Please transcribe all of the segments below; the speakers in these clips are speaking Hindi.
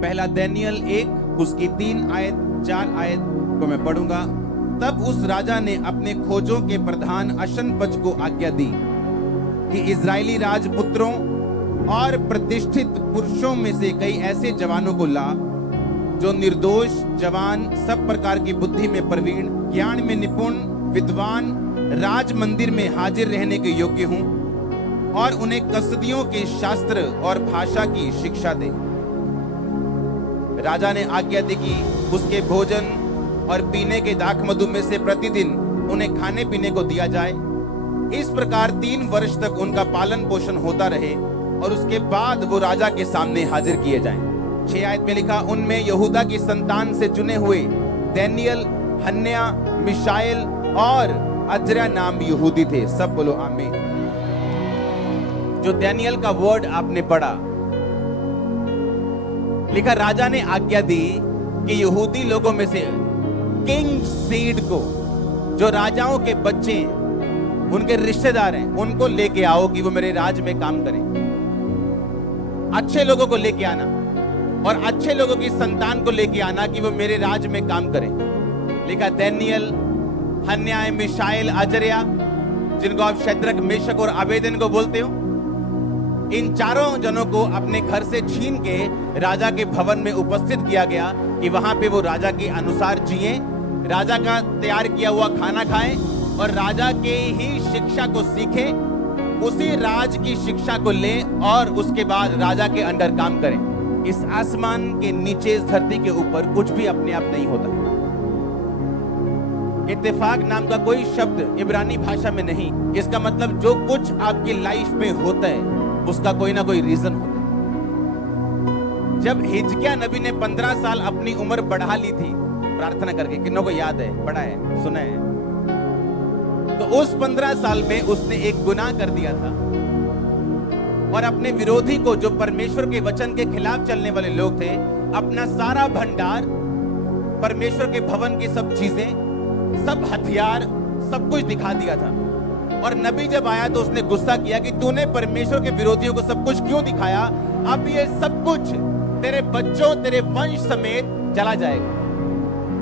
पहला दानियल 1 उसकी 3 आयत 4 आयत को मैं पढ़ूंगा। तब उस राजा ने अपने खोजों के प्रधान अशनपज को आज्ञा दी कि इजरायली राजपुत्रों और प्रतिष्ठित पुरुषों में से कई ऐसे जवानों को ला जो निर्दोष, जवान, सब प्रकार की बुद्धि में प्रवीण, ज्ञान में निपुण, विद्वान, राज मंदिर में हाजिर रहने के योग्य हों, और उन्हें कसदियों के शास्त्र और भाषा की शिक्षा दे। राजा ने आज्ञा दी कि उसके भोजन और पीने के दाख मधु में से प्रतिदिन उन्हें खाने पीने को दिया जाए। इस प्रकार 3 वर्ष तक उनका पालन पोषण होता रहे और उसके बाद वो राजा के सामने हाजिर किए जाएं। 6 आयत में लिखा, उनमें यहूदा की संतान से चुने हुए दानियल, हन्न्याह, मिशाएल और अजर्याह नाम यहूदी थे। सब बोलो आमीन। जो दानियल का वर्ड आपने पढ़ा, लिखा राजा ने आज्ञा दी कि यहूदी लोगों में से किंग सीड को, जो राजाओं के बच्चे हैं, उनके रिश्तेदार हैं, उनको लेके आओ कि वो मेरे राज में काम करें। अच्छे लोगों को लेके आना और अच्छे लोगों की संतान को लेके आना कि वो मेरे राज में काम करें। लिखा दानियल, हन्न्याह, मिशाएल, अजर्याह, जिनको आप शद्रक, मेशक और अबेदन को बोलते हो, इन चारों जनों को अपने घर से छीन के राजा के भवन में उपस्थित किया गया कि वहां पे वो राजा के अनुसार जिए, राजा का तैयार किया हुआ खाना खाएं और राजा के ही शिक्षा को सीखें, उसी राज की शिक्षा को लें और उसके बाद राजा के अंडर काम करें। इस आसमान के नीचे, इस धरती के ऊपर कुछ भी अपने आप नहीं होता। इत्तेफाक नाम का कोई शब्द इब्रानी भाषा में नहीं। इसका मतलब जो कुछ आपकी लाइफ में होता है उसका कोई ना कोई रीजन होता है। जब हिजकिय्याह नबी ने 15 साल अपनी उम्र बढ़ा ली थी प्रार्थना करके, किन्हों को याद है, पढ़ा है, सुना है, तो उस 15 साल में उसने एक गुनाह कर दिया था और अपने विरोधी को, जो परमेश्वर के वचन के खिलाफ चलने वाले लोग थे, अपना सारा भंडार, परमेश्वर के भवन की सब चीजें, सब हथियार, सब कुछ दिखा दिया था। और नबी जब आया तो उसने गुस्सा किया कि तूने परमेश्वर के विरोधियों को सब कुछ क्यों दिखाया? अब ये सब कुछ तेरे बच्चों, तेरे वंश समेत चला जाएगा।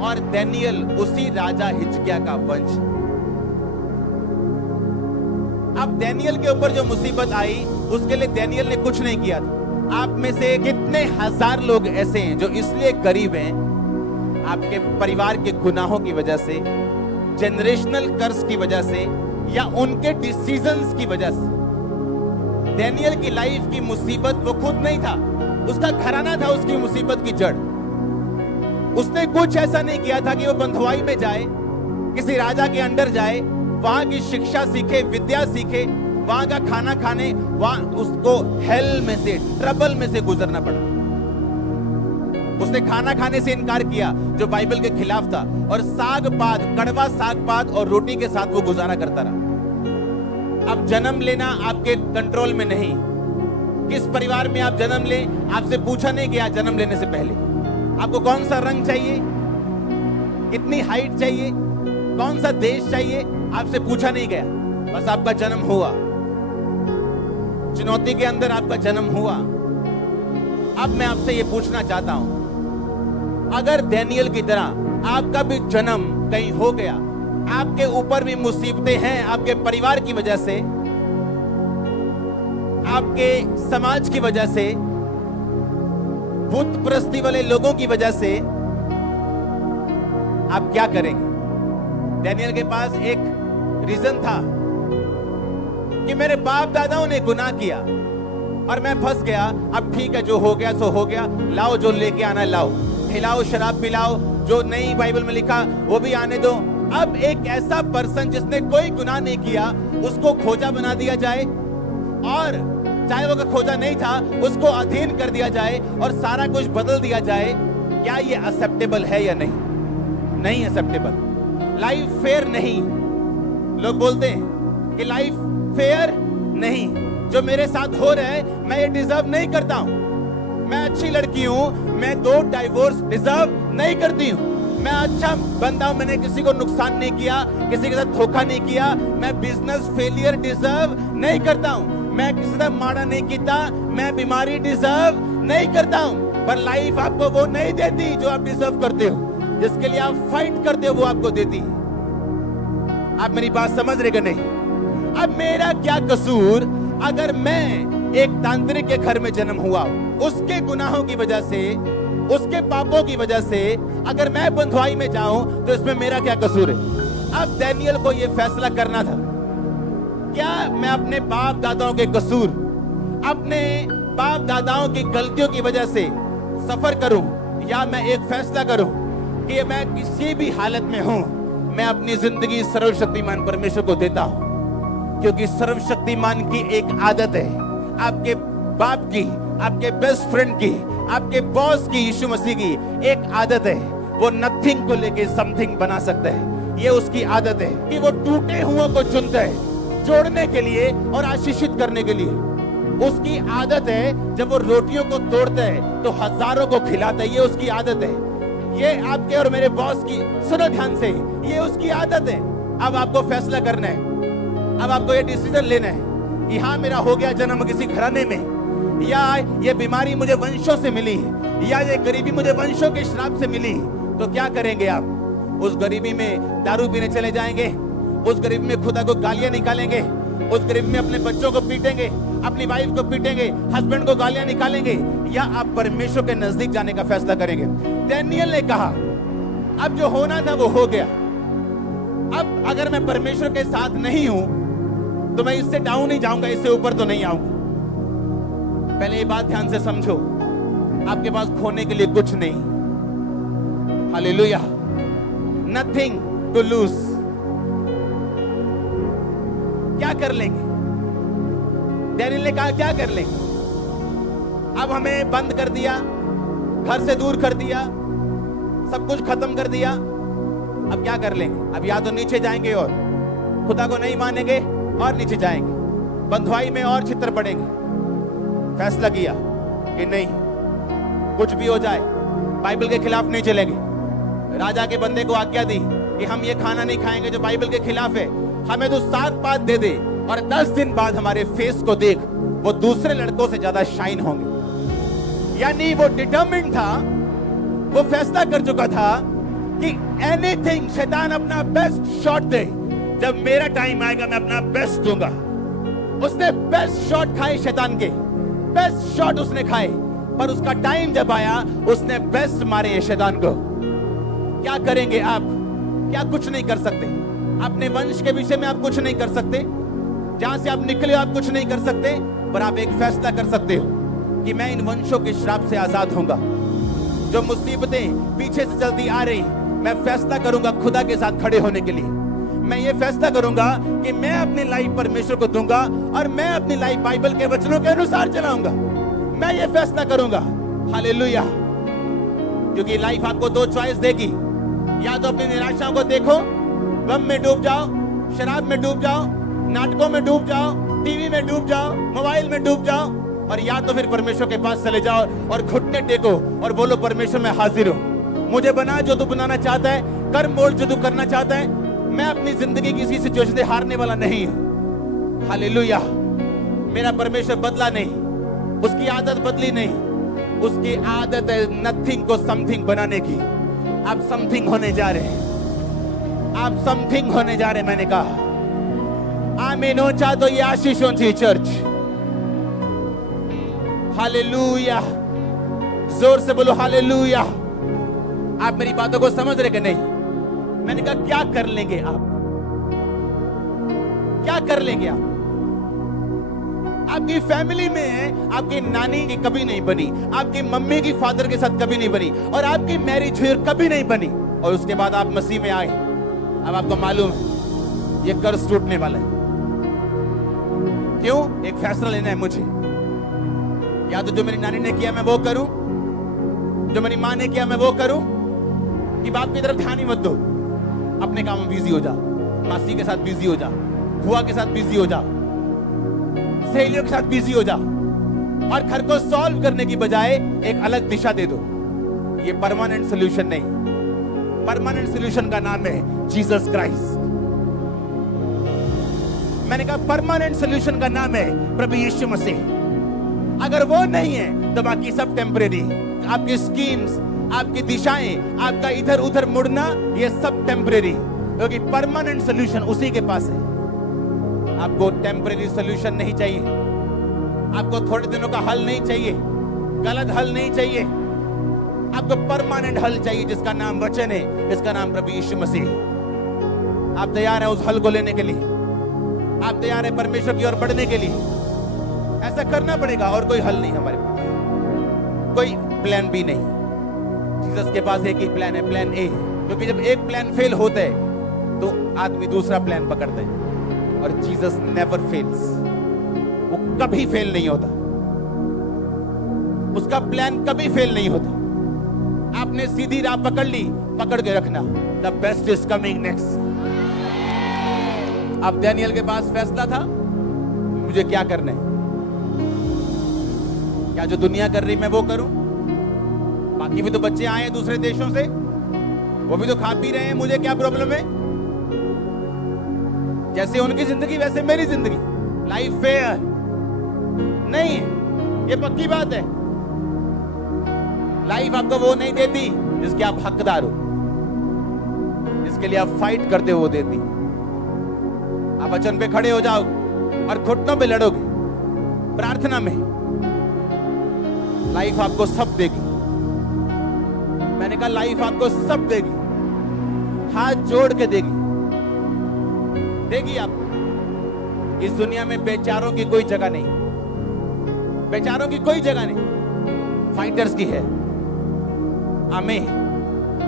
और दानियल उसी राजा हिजकिय्याह का वंश। अब दानियल के ऊपर जो मुसीबत आई, उसके लिए दानियल ने कुछ नहीं किया था। आप में से कितने हजार लोग ऐसे हैं जो इसलिए गरीब हैं, आपके परिवार के गुनाहों की वजह से, जनरेशनल कर्स की वजह से, या उनके डिसीजंस की वजह से। दानियल की लाइफ की मुसीबत वो खुद नहीं था, उसका घराना था उसकी मुसीबत की जड़। उसने कुछ ऐसा नहीं किया था कि वो बंधुआई में जाए, किसी राजा के अंडर जाए, वहां की शिक्षा सीखे, विद्या सीखे, वहां का खाना खाने, वहां उसको हेल में से, ट्रबल में से गुजरना पड़ा। उसने खाना खाने से इनकार किया जो बाइबल के खिलाफ था, और साग पात, कड़वा साग पात और रोटी के साथ वो गुजारा करता रहा। अब जन्म लेना आपके कंट्रोल में नहीं। किस परिवार में आप जन्म ले, आपसे पूछा नहीं गया जन्म लेने से पहले आपको कौन सा रंग चाहिए, कितनी हाइट चाहिए, कौन सा देश चाहिए, आपसे पूछा नहीं गया। बस आपका जन्म हुआ, चुनौती के अंदर आपका जन्म हुआ। अब मैं आपसे ये पूछना चाहता हूं, अगर दानियल की तरह आपका भी जन्म कहीं हो गया, आपके ऊपर भी मुसीबतें हैं, आपके परिवार की वजह से, आपके समाज की वजह से, बुत प्रस्ती वाले लोगों की वजह से, आप क्या करेंगे? दानियल के पास एक रीजन था कि मेरे बाप दादाओं ने गुनाह किया और मैं फंस गया। अब ठीक है, जो हो गया सो हो गया, लाओ जो लेके आना लाओ, खिलाओ, शराब पिलाओ, जो नहीं बाइबल में लिखा वो भी आने दो। अब एक ऐसा पर्सन जिसने कोई गुनाह नहीं किया, उसको खोजा बना दिया जाए, और चाहे वो खोजा नहीं था उसको अधीन कर दिया जाए और सारा कुछ बदल दिया जाए। क्या ये एक्सेप्टेबल है या नहीं? नहीं एक्सेप्टेबल। लाइफ फेयर नहीं। लोग बोलते हैं कि लाइफ फेयर नहीं, जो मेरे साथ हो रहा है मैं ये डिजर्व नहीं करता हूं। मैं अच्छी लड़की हूं, मैं 2 डाइवोर्स डिजर्व नहीं करती हूं। मैं अच्छा बंदा हूं, मैंने किसी को नुकसान नहीं किया, किसी के साथ धोखा नहीं किया। मैं बिजनेस फेलियर डिजर्व नहीं करता हूं। मैं किसी से माड़ा नहीं किया, मैं बीमारी डिजर्व नहीं करता हूं। पर लाइफ आपको वो नहीं देती जो आप डिजर्व करते हो, जिसके लिए आप फाइट करते हो वो आपको देती। आप मेरी बात समझ रहे कि नहीं? अब मेरा क्या कसूर अगर मैं एक तांत्रिक के घर में जन्म हुआ, उसके गुनाहों की वजह से, उसके पापों की वजह से अगर मैं बंधुआई में जाऊं तो इसमें मेरा क्या कसूर है? अब दानियल को यह फैसला करना था, क्या मैं अपने बाप दादाओं के कसूर, अपने बाप दादाओं की गलतियों की वजह से सफर करूं, या मैं एक फैसला करूं कि मैं किसी भी हालत में हूं, मैं अपनी जिंदगी सर्वशक्तिमान परमेश्वर को देता हूं। क्योंकि सर्वशक्तिमान की एक आदत है, आपके बाप की, आपके बेस्ट फ्रेंड की, आपके बॉस की, यीशु मसीह की एक आदत है, वो नथिंग को लेके समथिंग बना सकता है। ये उसकी आदत है कि वो टूटे हुओं को चुनता है जोड़ने के लिए और आशीषित करने के लिए। उसकी आदत है जब वो रोटियों को तोड़ता है तो हजारों को खिलाता है, ये उसकी आदत है। ये आपके और मेरे बॉस की, सुनो ध्यान से, ये उसकी आदत है। अब आपको फैसला करना है, अब आपको ये डिसीजन लेना है कि हाँ मेरा हो गया जन्म किसी घराने में, या ये बीमारी मुझे वंशों से मिली, या ये गरीबी मुझे वंशों के श्राप से मिली, तो क्या करेंगे आप? उस गरीबी में दारू पीने चले जाएंगे, उस गरीबी में खुदा को गालियां निकालेंगे, उस गरीबी में अपने बच्चों को पीटेंगे, अपनी वाइफ को पीटेंगे, हस्बैंड को गालियां निकालेंगे, या आप परमेश्वर के नजदीक जाने का फैसला करेंगे? दानियल ने कहा अब जो होना था वो हो गया, अब अगर मैं परमेश्वर के साथ नहीं हूं तो मैं इससे डाउन नहीं जाऊंगा, इससे ऊपर तो नहीं आऊंगा। पहले ये बात ध्यान से समझो, आपके पास खोने के लिए कुछ नहीं, हालेलुया, नथिंग टू लूज। क्या कर लेंगे? दानियल ने कहा क्या कर लेंगे? अब हमें बंद कर दिया, घर से दूर कर दिया, सब कुछ खत्म कर दिया, अब क्या कर लेंगे? अब या तो नीचे जाएंगे और खुदा को नहीं मानेंगे और नीचे जाएंगे, बंधुआई में और छितर पड़ेंगे। फैसला किया कि नहीं, कुछ भी हो जाए बाइबल के खिलाफ नहीं चलेंगे। राजा के बंदे को आज्ञा दी कि हम ये खाना नहीं खाएंगे जो बाइबल के खिलाफ है, हमें तो 7 बात दे दे और 10 दिन बाद हमारे फेस को देख, वो दूसरे लड़कों से ज्यादा शाइन होंगे। यानी वो डिटरमिन्ड था, वो फैसला कर चुका था कि एनीथिंग, शैतान अपना बेस्ट शॉट दे, जब मेरा टाइम आएगा मैं अपना बेस्ट दूंगा। उसने बेस्ट शॉट खाए, शैतान के बेस्ट शॉट उसने खाए, पर उसका टाइम जब आया उसने बेस्ट मारे हैं शैतान को। क्या करेंगे आप? क्या कुछ नहीं कर सकते? अपने वंश के विषय में आप कुछ नहीं कर सकते, जहां से आप निकले आप कुछ नहीं कर सकते, पर आप एक फैसला कर सकते हो कि मैं इन वंशों के श्राप से आजाद होऊंगा। जो मुसीबतें पीछे से चलती आ रही, मैं फैसला करूंगा खुदा के साथ खड़े होने के लिए। मैं ये फैसला करूंगा कि मैं अपनी लाइफ परमेश्वर को दूंगा और मैं अपनी लाइफ बाइबल के वचनों के अनुसार चलाऊंगा। मैं ये फैसला करूंगा, हालेलुया। क्योंकि लाइफ आपको 2 चॉइस देगी, या तो अपनी निराशाओं को देखो, गम में डूब जाओ, शराब में डूब जाओ, नाटकों में डूब जाओ, टीवी में डूब जाओ, मोबाइल में डूब जाओ, और या तो फिर परमेश्वर के पास चले जाओ और घुटने टेको और बोलो परमेश्वर मैं हाजिर हूं, मुझे बना जो तू बनाना चाहता है, कर मोल्ड जो तू करना चाहता है। मैं अपनी जिंदगी किसी सिचुएशन से हारने वाला नहीं हूं, हालेलुया। मेरा परमेश्वर बदला नहीं, उसकी आदत बदली नहीं, उसकी आदत है नथिंग को समथिंग बनाने की। आप समथिंग होने जा रहे हैं, आप समथिंग होने जा रहे हैं। मैंने कहा आमीन हो चाह तो ये आशीष हो चाहिए चर्च, हालेलुया। जोर से बोलो हालेलुया। आप मेरी बातों को समझ रहे कि नहीं? मैंने कहा क्या कर लेंगे आप? क्या कर लेंगे आप? आपकी फैमिली में आपकी नानी की कभी नहीं बनी, आपकी मम्मी की फादर के साथ कभी नहीं बनी, और आपकी मैरिज हुई कभी नहीं बनी, और उसके बाद आप मसीह में आए। अब आपको मालूम है ये कर्ज टूटने वाला है। क्यों? एक फैसला लेना है मुझे, या तो जो मेरी नानी ने किया मैं वो करूं, जो मेरी मां ने किया मैं वो करूं, कि बाप की तरफ ध्यान ही मत दो, अपने काम में बिजी हो जा, मासी के साथ बिजी हो जा, बुआ के साथ बिजी हो जा, सहेलियों के साथ बिजी हो जा, और घर को सॉल्व करने की बजाय एक अलग दिशा दे दो। ये परमानेंट सॉल्यूशन नहीं। परमानेंट सॉल्यूशन का नाम है जीसस क्राइस्ट। मैंने कहा परमानेंट सॉल्यूशन का नाम है प्रभु यीशु मसीह। अगर वो नहीं है तो बाकी सब टेम्परेरी, आपकी स्कीम्स, आपकी दिशाएं, आपका इधर उधर मुड़ना, ये सब टेम्परेरी, क्योंकि परमानेंट सोल्यूशन उसी के पास है। आपको टेम्परेरी सोल्यूशन नहीं चाहिए, आपको थोड़े दिनों का हल नहीं चाहिए, गलत हल नहीं चाहिए, आपको परमानेंट हल चाहिए, जिसका नाम वचन है, इसका नाम प्रभु यीशु मसीह। आप तैयार हैं उस हल को लेने के लिए? आप तैयार हैं परमेश्वर की ओर बढ़ने के लिए? ऐसा करना पड़ेगा, और कोई हल नहीं हमारे पास, कोई प्लान बी नहीं। जीसस के पास एक ही प्लान है, प्लान ए, क्योंकि जब एक प्लान फेल होता है तो आदमी दूसरा प्लान पकड़ता है, और जीसस नेवर फेल्स, वो कभी फेल नहीं होता, उसका प्लान कभी फेल नहीं होता। आपने सीधी राह पकड़ ली, पकड़ के रखना, the best is coming next. अब दानियल के पास फैसला था, मुझे क्या करना है? क्या जो दुनिया कर रही मैं वो करूं? बाकी भी तो बच्चे आए हैं दूसरे देशों से, वो भी तो खा पी रहे हैं, मुझे क्या प्रॉब्लम है? जैसे उनकी जिंदगी वैसे मेरी जिंदगी, लाइफ फेयर नहीं है, ये पक्की बात है। लाइफ आपको वो नहीं देती जिसके आप हकदार हो, जिसके लिए आप फाइट करते हो वो देती। आप वचन पे खड़े हो जाओगे और घुटनों पे लड़ोगे प्रार्थना में, लाइफ आपको सब देगी। मैंने कहा लाइफ आपको सब देगी, हाथ जोड़ के देगी, देगी आपको। इस दुनिया में बेचारों की कोई जगह नहीं, बेचारों की कोई जगह नहीं, फाइटर्स की है। आमीन।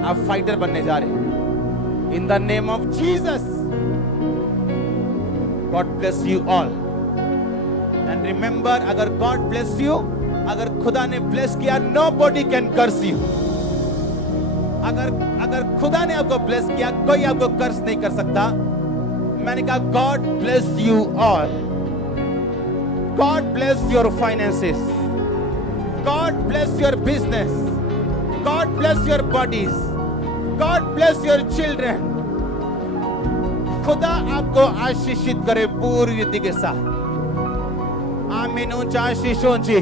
आप फाइटर बनने जा रहे हैं in the name of Jesus. God bless you all and remember, अगर गॉड ब्लेस यू, अगर खुदा ने ब्लेस किया, नोबडी कैन कर्स यू। अगर खुदा ने आपको ब्लेस किया, कोई आपको कर्स नहीं कर सकता। मैंने कहा God bless you all, God bless your finances, God bless your business, God bless your bodies, God bless your children. खुदा आपको आशीषित करे पूरी रीति के साथ। आमीन। ऊंचा आशीषों जी।